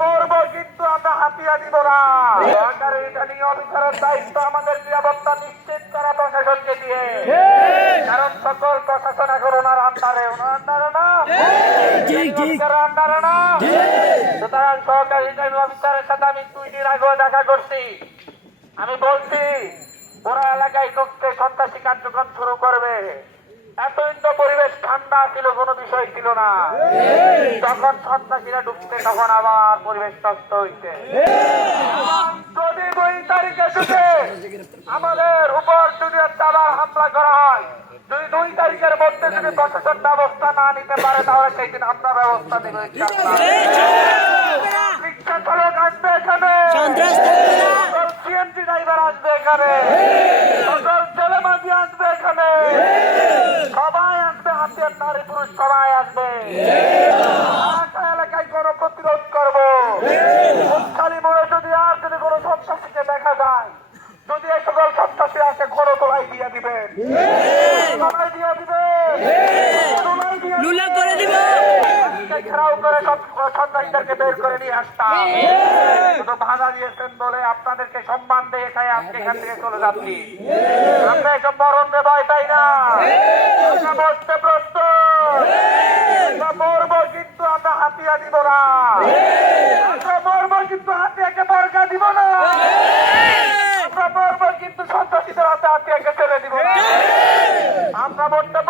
করব কিন্তু আমরা হাতিয়া দিব না। সরকারের ইতালীয় অফিসারের দায়িত্ব আমাদের নিরাপত্তা নিশ্চিত করা প্রশাসনকে দিয়ে। কারণ সকল প্রশাসন এখন ওনার আন্ডারে। ওনার আন্ডারে না? সুতরাং সরকারি ইতালীয় অফিসারের সাথে আমি দুই দিন আগেও দেখা করছি। আমি বলছি ওরা এলাকায় ঢুকতে সন্ত্রাসী কার্যক্রম শুরু করবে। এতদিন পরিবেশ ঠান্ডা ছিল কোনো বিষয় ছিল না। যখন সন্ত্রাসীরা ঢুকতে তখন আবার পরিবেশ নষ্ট যদি দুই তারিখে ঢুকে আমাদের উপর যদি আবার হামলা করা হয় যদি দুই তারিখের মধ্যে যদি প্রশাসন ব্যবস্থা না নিতে পারে তাহলে সেই দিন আমরা ব্যবস্থা নেব। রিক্সা চালক আসবে এখানে। সিএনজি ড্রাইভার আসবে এখানে সকল ছেলে মাঝি আসবে এখানে সবাই আসবে হাতের নারী পুরুষ সবাই আসবে এলাকায় কোন প্রতিরোধ করব। খালি মোড়ে যদি আর যদি কোনো সন্ত্রাসীকে দেখা যায় যদি এই সকল সন্ত্রাসী আসে তোলাই দিয়ে দিবেন। তোলাই দিয়ে দিবেন। লুলা করে দিব। ঘেরাও করে সন্ত্রাসীদেরকে বের করে নিয়ে আসতাম। শুধু বাধা দিয়েছেন বলে আপনাদেরকে সম্মান দিয়ে এখানে আজকে এখান থেকে চলে যাচ্ছি। আমরা এসব ভয় পাই না। বসতে প্রস্তুত। দিব না। আমরা মরব কিন্তু হাতে একে বরকা দিব না। আমরা মরব কিন্তু সন্ত্রাসীদের হাতে হাতে একে ছেড়ে দিব না। আমরা বর্তমান